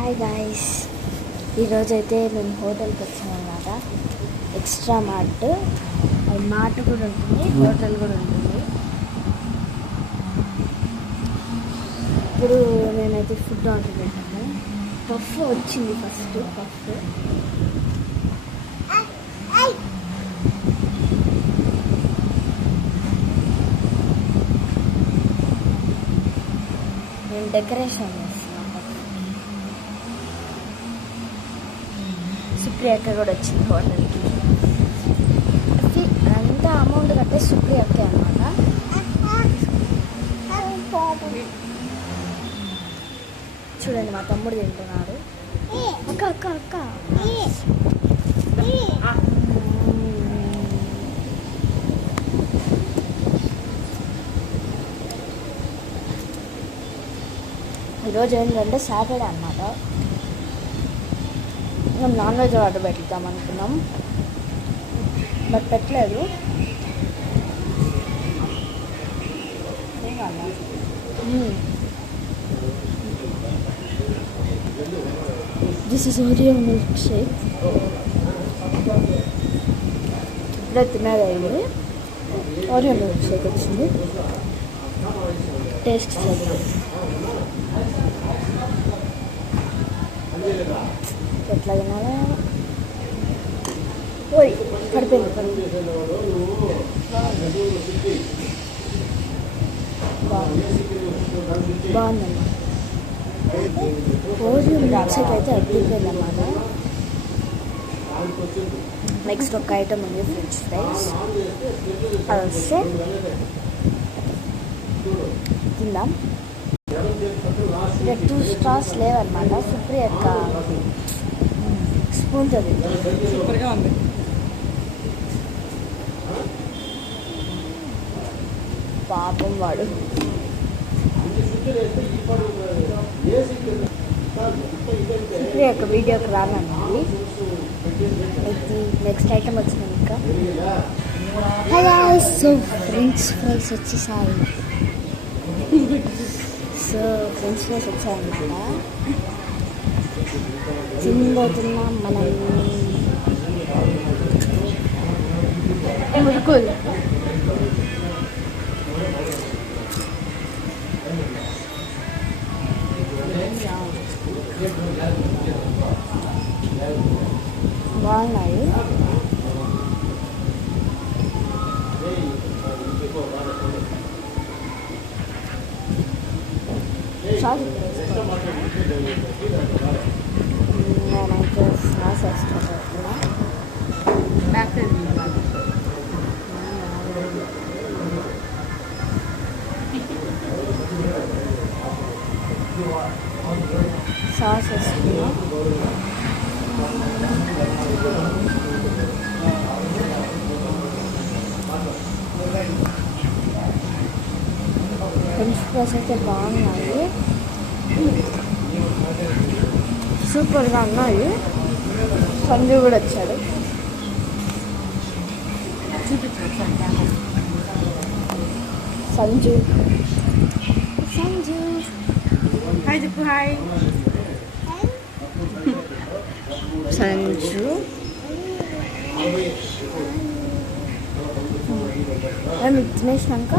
Hi guys, ఈరోజైతే మేము హోటల్కి వచ్చామన్నమాట. ఎక్స్ట్రా మార్ట్, అది మార్ట్ కూడా ఉంటుంది, హోటల్ కూడా ఉంటుంది. ఇప్పుడు నేనైతే ఫుడ్ ఆర్డర్ పెట్టాను. పఫ్ వచ్చింది, ఫస్ట్ పఫ్. నేను డెకరేషన్ చేస్తున్నాను. సుప్రియక్క కూడా వచ్చింది హోటల్కి. అంతా అమౌంట్ కట్టే సుప్రియక్కే అనమాట. చూడండి, మా తమ్ముడు తింటున్నాడు. అక్క అక్క అక్క ఈరోజు ఏంటంటే సాటర్డే అన్నమాట. మేము నాన్ వెజ్ ఆర్డర్ పెడతాం అనుకున్నాం, బట్ పెట్టలేదు. This is Oreo milk shake. ఇప్పుడే తినేది అయింది. ఓరియో మిల్క్ షేక్ వచ్చింది, టేస్ట్ చేద్దాం. ఎట్లా తినాలా? ఓయ్ పడిపోయింది. బాగుందమ్మా. ఓరియో మిల్క్ షేక్ అయితే అడ్డిపోయింది అన్నమాట. నెక్స్ట్ ఒక ఐటమ్ ఉంది, ఫ్రెంచ్ ఫ్రైస్. అది వస్తే తిందాం. ఇక్కడ 2 స్టార్స్ లేవన్నమాట. సుప్రియ యొక్క స్పూన్ సూపర్గా ఉంది. పాపం వాడు. సుప్రియ యొక్క వీడియోకి రానండి. నెక్స్ట్ ఐటమ్ వచ్చింది ఇంకా. సో ఫ్రెంచ్ ఫ్రైస్ వచ్చేసాయి. సో ఫ్రెంచ్ ఫ్రైస్ వచ్చాయన్నమాట. తినబోతున్నాం మనం. మురుకులు బాగున్నాయి. నేనైతే సాస్ వేసుకుంటున్నా. సాస్ వేసుకున్నా. ఫ్రెంచ్ ఫ్రైస్ అయితే బాగున్నాయి, సూపర్గా ఉన్నాయి. సంజు కూడా వచ్చాడు. సంజు సంజు హాయ్ చెప్పు. హాయ్ సంజు. మేము తినేసినాక